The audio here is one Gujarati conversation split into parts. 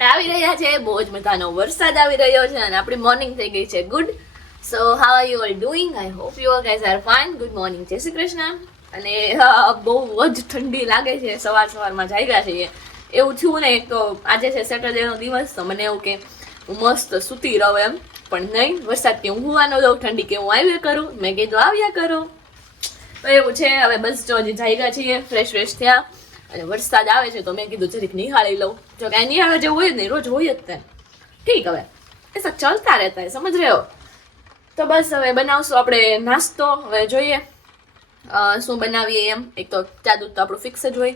છાંટા આવી રહ્યા છે, બહુ જ મજાનો વરસાદ આવી રહ્યો છે અને આપણી મોર્નિંગ થઈ ગઈ છે good. So how are you all doing? I hope you all guys are fine. Good morning, જય શ્રી કૃષ્ણ. અને બહુ જ ઠંડી લાગે છે, સવારમાં જાગ્યા છીએ એવું થયું ને. એક તો આજે છે સેટરડેનો દિવસ, તો મને એવું કે હું મસ્ત સૂતી રહું એમ, પણ નહીં, વરસાદ કે હું હોવાનો દઉં, ઠંડી કે હું આવ્યા કરું. મેં કીધું આવ્યા કરો, તો એવું છે. હવે બસ જો હજી જાગ્યા છીએ, ફ્રેશ થયા અને વરસાદ આવે છે તો મેં કીધું જરીક નિહાળી લઉં. જો કાંઈ નિહાળવા જેવું હોય જ નહીં, રોજ હોય જ તે ઠીક. હવે એસા ચલતા રહેતા હે, સમજ રહ્યો. તો બસ હવે બનાવશું આપણે નાસ્તો. હવે જોઈએ શું બનાવીએ એમ. એક તો ચા દૂધ તો આપણું ફિક્સ જ હોય.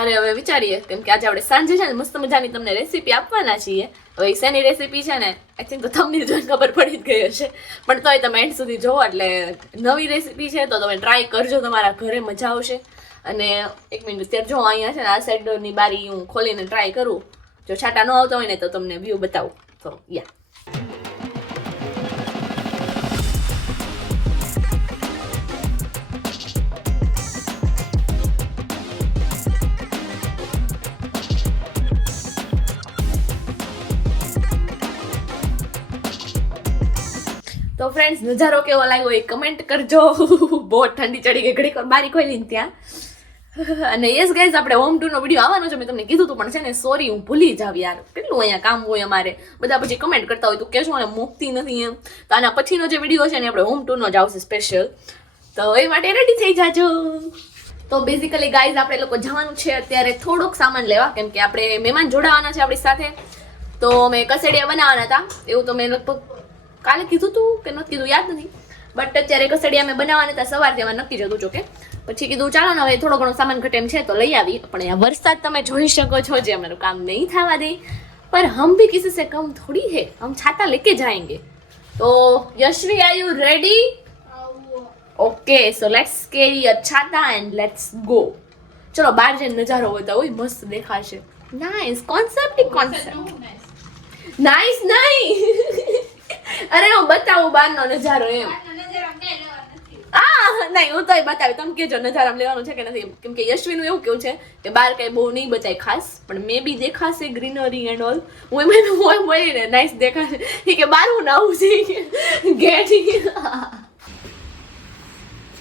અરે હવે વિચારીએ, કેમ કે આજે આપણે સાંજે છે ને મસ્ત મજાની તમને રેસીપી આપવાના છીએ. હવે એ શેની રેસીપી છે ને, આઈ થિંક તો તમને જોઈને ખબર પડી જ ગઈ હશે, પણ તોય તમે એન્ડ સુધી જોવો. એટલે નવી રેસીપી છે તો તમે ટ્રાય કરજો, તમારા ઘરે મજા આવશે. અને એક મિનિટ, અત્યારે જો અહીંયા છે ને આ સાઈડની બારી હું ખોલીને ટ્રાય કરું. જો છાંટા ન આવતા હોય ને તો તમને વ્યૂ બતાવું. તો યા તો ફ્રેન્ડ્સ, નજારો કેવો લાગ્યો એ કમેન્ટ કરજો. બહુ ઠંડી ચડી ગઈ, ઘડીક બારી ખોલીને ત્યાં. અને યસ ગાઈઝ, આપણે હોમ ટૂરનો વિડીયો આવવાનો છે, મેં તમને કીધું હતું, પણ છે ને સોરી હું ભૂલી જાવ યાર. કેટલું અહીંયા કામ હોય અમારે, બધા પછી કમેન્ટ કરતા હોય તું કેશું અને મૂકતી નથી એમ. તો આના પછીનો જે વિડીયો છે ને આપણે હોમ ટૂરનો જ આવશે સ્પેશિયલ, તો એ માટે રેડી થઈ જાજો. તો બેઝિકલી ગાઈઝ આપણે લોકો જવાનું છે અત્યારે થોડોક સામાન લેવા, કેમ કે આપણે મહેમાન જોડાવાના છે આપણી સાથે. તો મેં કસેડિયા બનાવવાના હતા, એવું તો મેં લગભગ કાલે કીધું તું કે નથી કીધું યાદ નથી, બટ અત્યારે કસડિયા મેં બનાવવાના હતા સવારથી, એમાં નક્કી જતું જો કે પછી કીધું ચાલો ને હવે થોડો ઘણો સામાન ઘટેમ છે તો લઈ આવી. પણ અહીંયા વરસાદ તમે જોઈ શકો છો, જે અમારું કામ નહીં થવા દે. પર હમ ભી કિસી સે કમ થોડી હે, હમ છાતા લેકે જાएंगे. તો Yashvi, are you ready? Okay, so let's carry a છાતા એન્ડ લેટ્સ ગો. ચલો બહાર જઈને નજારો બતાવો, મસ્ત દેખાશે. નાઇસ કોન્સેપ્ટ નાઇસ નહીં. અરે હું બતાવું બહારનો નજારો એમ. નહીં, હું તોય બતાવી, તમે કેજો નજારામાં લેવાનું છે કે નથી. કેમ કે યશવીનું એવું કેવું છે કે બહાર કઈ બહુ નહીં બતાય ખાસ, પણ મે બી દેખાશે ગ્રીનરી એન્ડ ઓલ. હું એમાં મળીને નાઇસ દેખાશે કે બહાર હું નાવું છે ગેટ.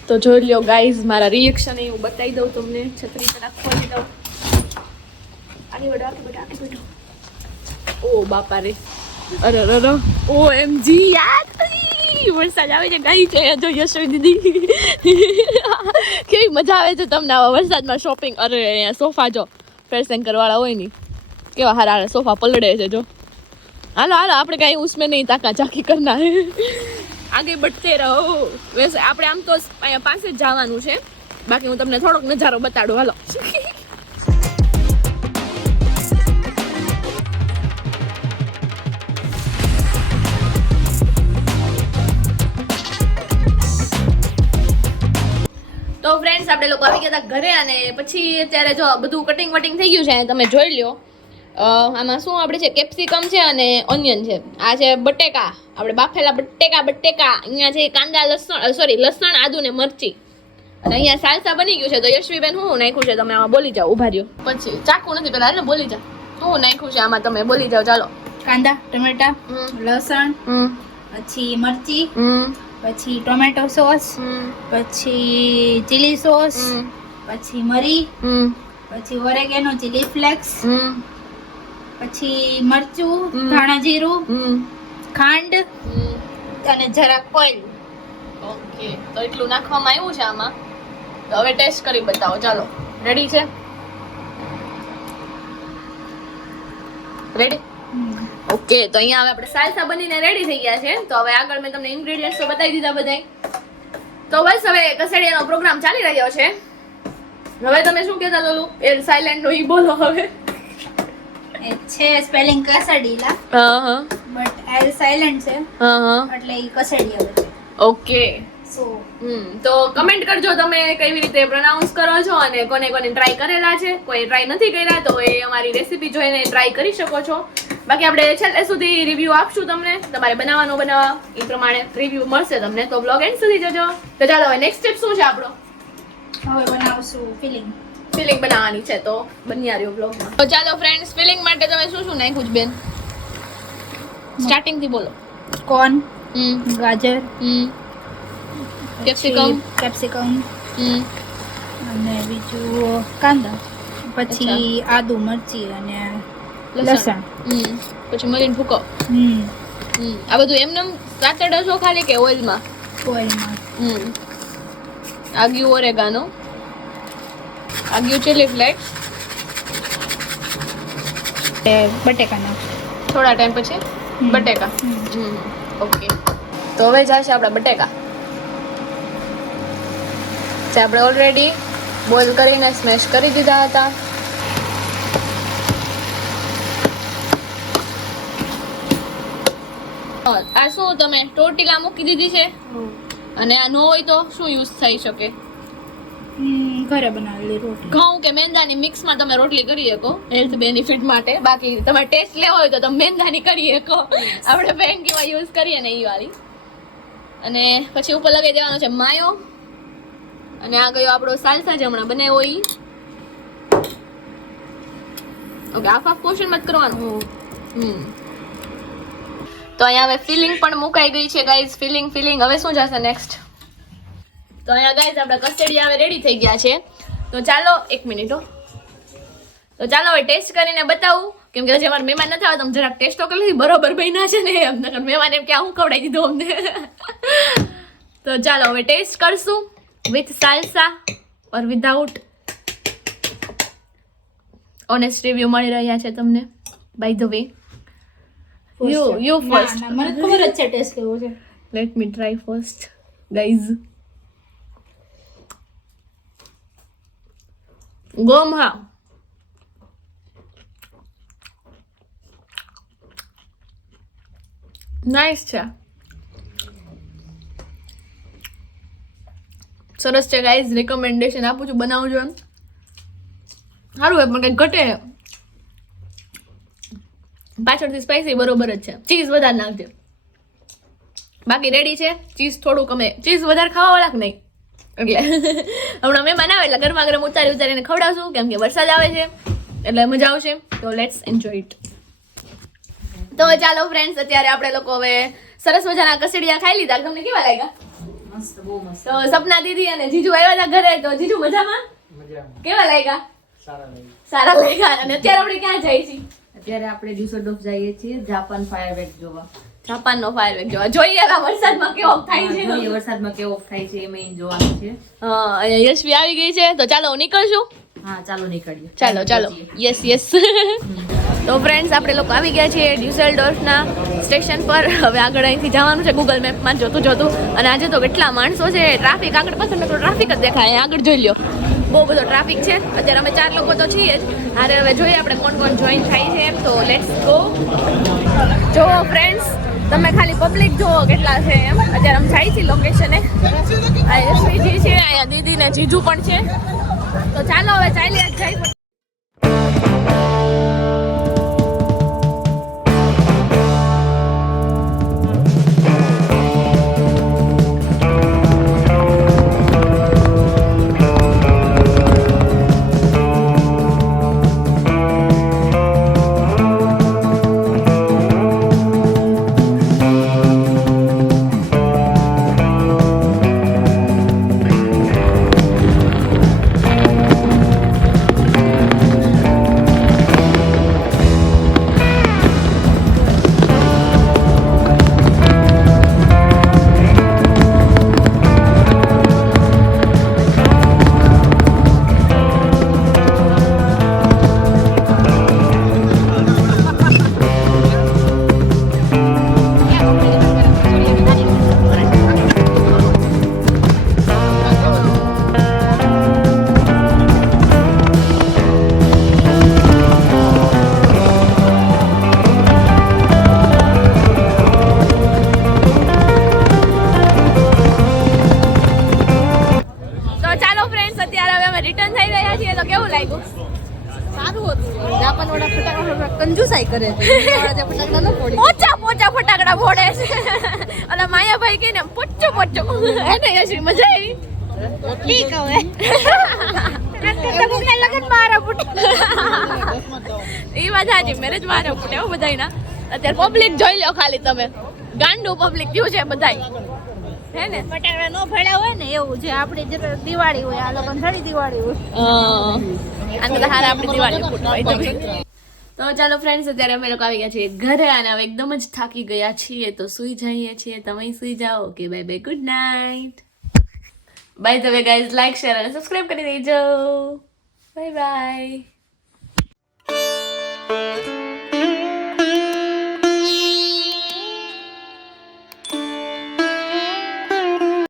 તો જોઈ લ્યો ગાઈઝ, મારા રિએક્શન એ હું બતાવી દઉં તમને. છત્રી તરફ ખોલી દઉં. આગળ બધો. ઓ બાપા રે, અરે OMG યાર, વરસાદ આવે છે ગાઈ છે. જો યશવી દીદી કેવી મજા આવે છે તમને આવા વરસાદમાં શોપિંગ. અરે અહીંયા સોફા જો ફેસ એન્કર વાળા હોય ને કેવા હારા સોફા પલળે છે. જો હાલો આપણે કઈ ઉસમે નહીં તાકા ચાકી કરના હે, આગે બઢતે રહો. વૈસે આપણે આમ તો અહીંયા પાસે જ જવાનું છે, બાકી હું તમને થોડોક નજારો બતાડું. હાલો. તો ફ્રેન્ડ્સ, આપણે લોકો આવી ગયા હતા ઘરે, અને પછી અત્યારે જો બધું કટિંગ વટિંગ થઈ ગયું છે. તમે જોઈ લ્યો, આમાં શું આપણે છે કેપ્સિકમ છે અને ઓનિયન છે. આ છે બટેકા, આપણે બાફેલા બટેકા. અહીંયા છે કાંદા, લસણ, આદુ ને મરચી. અને અહીંયા સાલસા બની ગયું છે. તો યશવીબેન શું નાખ્યું છે તમે આમાં બોલી જાઓ, ઉભા રહ્યો. પછી ચાકુ નથી પેલા ને બોલી જાઓ, શું નાખ્યું છે આમાં તમે બોલી જાઓ. ચાલો. કાંદા, ટમેટા, લસણ, પછી મરચી, પછી ટોમેટો સોસ, પછી ચીલી સોસ, પછી મરી, પછી ઓરેગેનો, ચીલી ફ્લેક્સ, પછી મરચું, ધાણા જીરું, ખાંડ અને જરાક ઓઇલ. ઓકે, તો એટલું નાખવામાં આવ્યું છે આમાં. તો હવે ટેસ્ટ કરી બતાવો. ચાલો, રેડી છે? રેડી? ઓકે, તો અહીંયા હવે આપણે સાલસા બનીને રેડી થઈ ગયા છે. તો હવે આગળ મેં તમને ઇન્ગ્રેડિયન્ટ્સ તો બતાવી દીધા બધાય. તો બસ હવે કસડિયાનો પ્રોગ્રામ ચાલી રહ્યો છે. હવે તમે શું કહેતા લોલુ? એ સાયલેન્ટ નો ઈ બોલો હવે. એ છે સ્પેલિંગ કસડીલા, બટ એલ સાયલેન્ટ છે, એટલે ઈ કસડિયા છે. ઓકે, સો તો કમેન્ટ કરજો તમે કેવી રીતે પ્રોનાઉન્સ કરો છો અને કોને ટ્રાય કરેલા છે. કોઈ ટ્રાય નથી કર્યા તો એ અમારી રેસીપી જોઈને ટ્રાય કરી શકો છો. બાકી આપણે છેલ્લે સુધી રિવ્યુ આપશું તમને, તમારે બનાવવા એ પ્રમાણે રિવ્યુ મળશે તમને. તો બ્લોગ એન્ડ સુધી જજો. તો ચાલો હવે નેક્સ્ટ સ્ટેપ શું છે આપણો? હવે બનાવશું ફિલિંગ. ફિલિંગ બનાવવાની છે, તો બની રહ્યો બ્લોગમાં. તો ચાલો ફ્રેન્ડ્સ, ફિલિંગ માટે તમે શું શું નાખ્યું છે બેન? સ્ટાર્ટિંગ થી બોલો. કોર્ન, ગાજર, કેપ્સિકમ, અને બીજું કાંદા, પછી આદુ, મરચી અને લસણ, પછી મરીન ભૂકો. આ બધું એમને સાચડો છો ખાલી કે ઓઇલમાં? ઓઇલમાં. આગિયું ઓરેગાનો, આગિયું ચીલી ફ્લેક્સ, બટેકા નાખ થોડા ટાઈમ પછી બટેકા. ઓકે, તો હવે જશે આપણા બટેકા જે આપણે ઓલરેડી બોઇલ કરીને સ્મેશ કરી દીધા હતા. આ શું તમે ટોર્ટિલા મૂકી દીધી છે? અને આ નો હોય તો શું યુઝ થઈ શકે? ઘરે બનાવેલી રોટલી. ઘઉં કે મેંદાની મિક્સમાં તમે રોટલી કરી શકો હેલ્થ બેનિફિટ માટે. બાકી તમારે ટેસ્ટ લેવો હોય તો તમે મેંદાની કરી શકો. આપણે બેંકીમાં યુઝ કરીએ ને એ વાળી. અને પછી ઉપર લગાવી દેવાનો છે માયો. અને આ ગયો આપણો સાલસા જે હમણાં બનાવ્યો ઈ. ઓકે, હાફ પોર્શનમાં જ કરવાનું. તો અહીંયા હવે ફિલિંગ પણ મુકાઈ ગઈ છે ગાઈઝ. ફિલિંગ હવે શું જશે નેક્સ્ટ? તો અહીંયા ગાઈઝ આપણા કસ્ટડી હવે રેડી થઈ ગયા છે. તો ચાલો એક મિનિટ હો. તો ચાલો હવે ટેસ્ટ કરીને બતાવું, કેમ કે હજી અમારા મહેમાન નથી આવ્યા. તમે જરાક ટેસ્ટ તો કરી બરોબર બન્યા છે ને એમ. નકર મહેમાન એમ કે હું ખવડાવી દીધું અમને. તો ચાલો હવે ટેસ્ટ કરશું with salsa or without. Honest review મળી રહ્યા છે તમને by the way. You first. મને ખબર જ છે ટેસ્ટ કેવો છે. Let me try first, guys. ગોમહા નાઈસ છે, સરસ છે ગાઈઝ. રિકમેન્ડેશન આપું છું, બનાવજો. એમ સારું હોય પણ કંઈક ઘટે પાછળથી. સ્પાઈસી બરોબર જ છે. ચીઝ વધારે નાખજો. બાકી રેડી છે. ચીઝ થોડુંક અમે ચીઝ વધારે ખાવા વાળા કે નહીં એટલે હમણાં મહેમાન આવે એટલે ગરમા ગરમ ઉતારીને ખવડાવશું, કેમ કે વરસાદ આવે છે એટલે મજા આવશે. તો લેટ્સ એન્જોય ઇટ. તો ચાલો ફ્રેન્ડ્સ, અત્યારે આપણે લોકો હવે સરસ મજાના કસડિયા ખાઈ લીધા. તમને કેવા લાગ્યા? મસ્ત, બહુ મસ્ત. તો સપના દીદી અને જીજુ આવ્યા હતા ઘરે. તો જીજુ મજામાં? કેવા લાગ્યા? સારા લાગ્યા. અને અત્યારે આપણે ક્યાં જઈએ છીએ? અત્યારે આપણે ડ્યુસેલ્ડોર્ફ જઈએ છીએ જાપાન ફાયરવેક જોવા. જાપાનનો ફાયરવેક જોવા. જોઈએ આ વરસાદમાં કેવો થાય છે. જોઈએ વરસાદમાં કેવો થાય છે એ મેઇન જોવાનું છે. હા, અહીંયા યશવી આવી ગઈ છે. તો ચાલો નીકળશું. હા, ચાલો નીકળીએ. ચાલો. યસ. તો ફ્રેન્ડ્સ, આપણે લોકો આવી ગયા છીએ ડ્યુસેલ્ડોર્ફના સ્ટેશન પર. હવે આગળ અહીંથી જવાનું છે ગૂગલ મેપમાં જોતું. અને આજે તો કેટલા માણસો છે. ટ્રાફિક આગળ પાછળ તો ટ્રાફિક જ દેખાય. આગળ જોઈ લ્યો, બહુ બધો ટ્રાફિક છે. અત્યારે અમે 4 લોકો તો છીએ જ. અરે હવે જોઈએ આપણે કોણ જોઈન થાય છે એમ. તો લેટ્સ ગો. જો ફ્રેન્ડ્સ, તમે ખાલી પબ્લિક જુઓ કેટલા છે એમ. અત્યારે અમે જાય છીએ લોકેશને. આ યશવીજી છે, અહીંયા દીદી ને જીજુ પણ છે. તો ચાલો હવે ચાલીએ જાય. કંજુસાઈ કરે છે. પોચા ફટાકડા ફોડે છે. અને માયાભાઈ કહીને પોચો એને યશવી મજા આવી. ઠીક હવે લગન મારા પુટ એ વાત સાચી, મેરેજ મારે પૂટે હો બધાયના. અત્યારે પબ્લિક જોઈ લો ખાલી તમે, ગાંડું પબ્લિક થયું છે બધાય, હે ને? ફટાકડા નો ફળ્યા હોય ને એવું છે. આપણે દિવાળી હોય, આ લોકો થોડી દિવાળી હોય. આને તો હારા આપણી દિવાળી ફૂટવાય તમે. તો ચાલો ફ્રેન્ડ્સ, અત્યારે અમે લોકો આવી ગયા છીએ ઘરે અને હવે એકદમ જ થાકી ગયા છીએ, તો સુઈ જઈએ છીએ. તમે સુઈ જાઓ. Okay, bye bye, good night. By the way guys, like share અને સબસ્ક્રાઇબ કરી દેજો. Bye by.